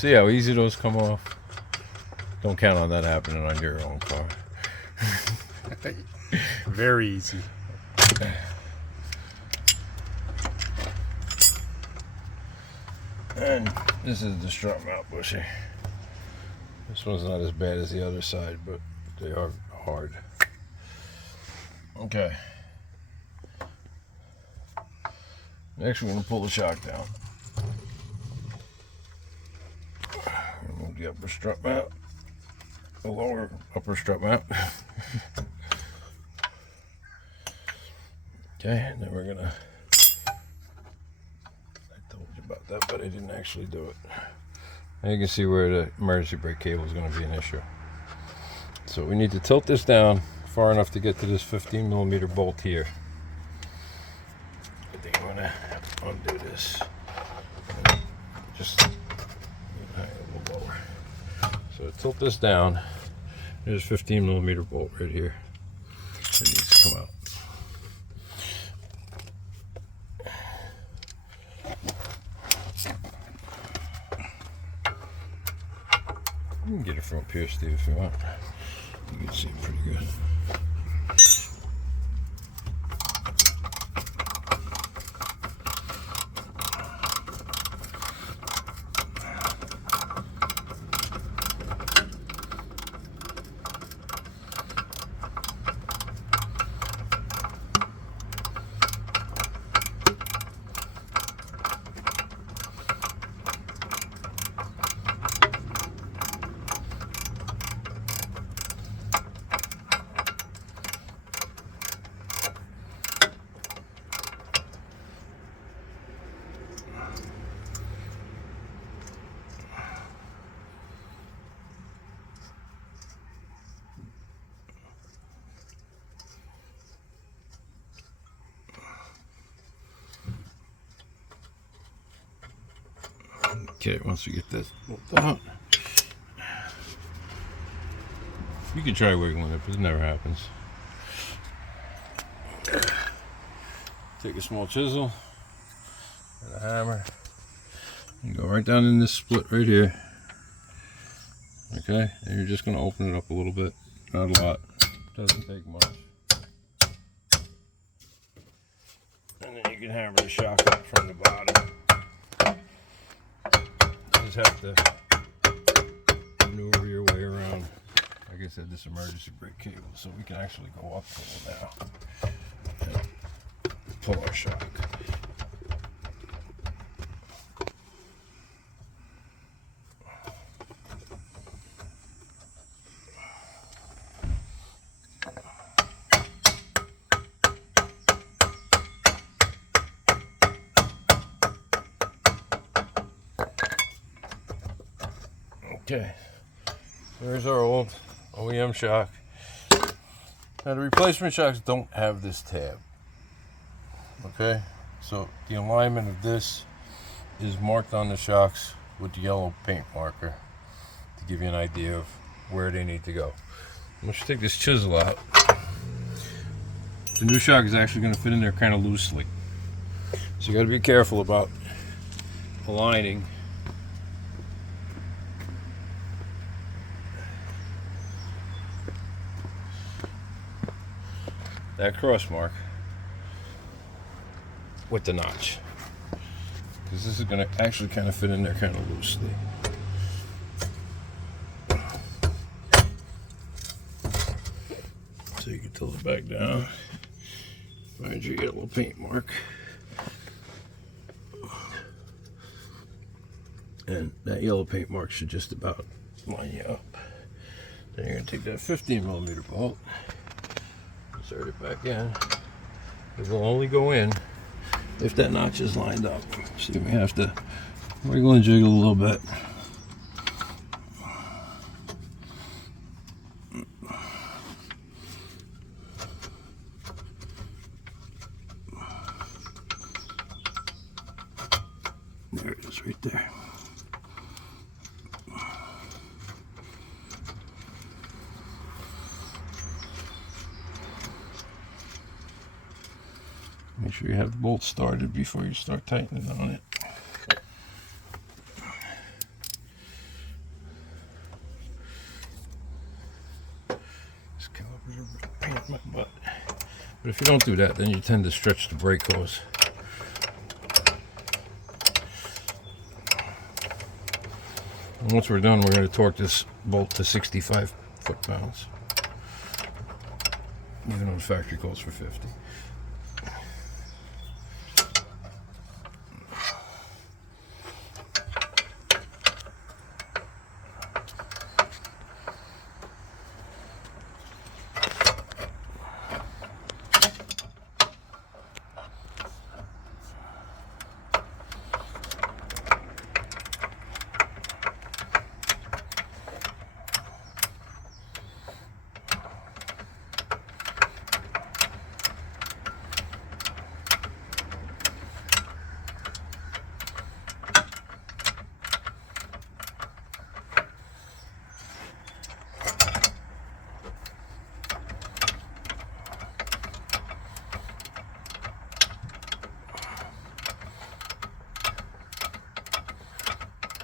See how easy those come off? Don't count on that happening on your own car. Very easy. And this is the strut mount busher. This one's not as bad as the other side, but they are hard. Okay. Next, we're going to pull the shock down. Remove the upper strut mount, the lower upper strut mount. Okay, and then we're going to, I told you about that, but I didn't actually do it. And you can see where the emergency brake cable is going to be an issue. So we need to tilt this down far enough to get to this 15mm bolt here. I think I'm going to undo this. Just hang it a little lower. So tilt this down. There's a 15mm bolt right here. It needs to come out. You can get it from up here, Steve, if you want. You can see it pretty good. Okay, once we get this out, you can try wiggling it, but it never happens. Take a small chisel and a hammer and go right down in this split right here. Okay, and you're just going to open it up a little bit, not a lot, doesn't take much. And then you can hammer the shock up from the bottom. Just have to maneuver your way around. Like I said, this emergency brake cable, so we can actually go up a little now and pull our shock. Okay, there's our old OEM shock. Now the replacement shocks don't have this tab. Okay, so the alignment of this is marked on the shocks with the yellow paint marker to give you an idea of where they need to go. Let's take this chisel out. The new shock is actually going to fit in there kind of loosely, so you got to be careful about aligning that cross mark with the notch, because this is going to actually kind of fit in there kind of loosely. So you can tilt it back down, find your yellow paint mark, and that yellow paint mark should just about line you up. Then you're going to take that 15mm bolt, insert it back in. It will only go in if that notch is lined up. See, we have to wiggle and jiggle a little bit. There it is, right there. Make sure you have the bolt started before you start tightening on it. But if you don't do that, then you tend to stretch the brake hose. And once we're done, we're going to torque this bolt to 65 foot-pounds. Even though the factory calls for 50.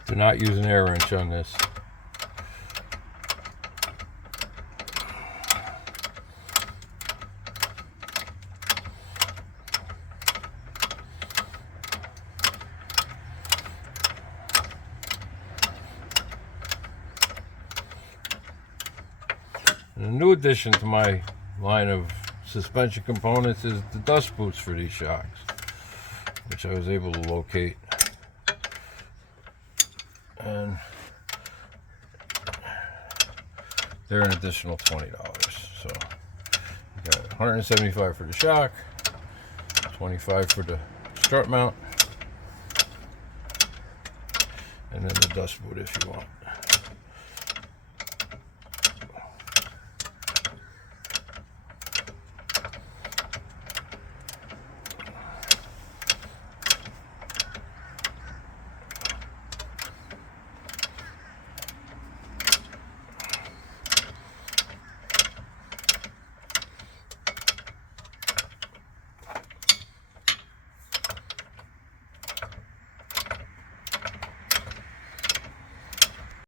Do not use an air wrench on this. And a new addition to my line of suspension components is the dust boots for these shocks, which I was able to locate. And they're an additional $20. So you got $175 for the shock, $25 for the strut mount, and then the dust boot if you want.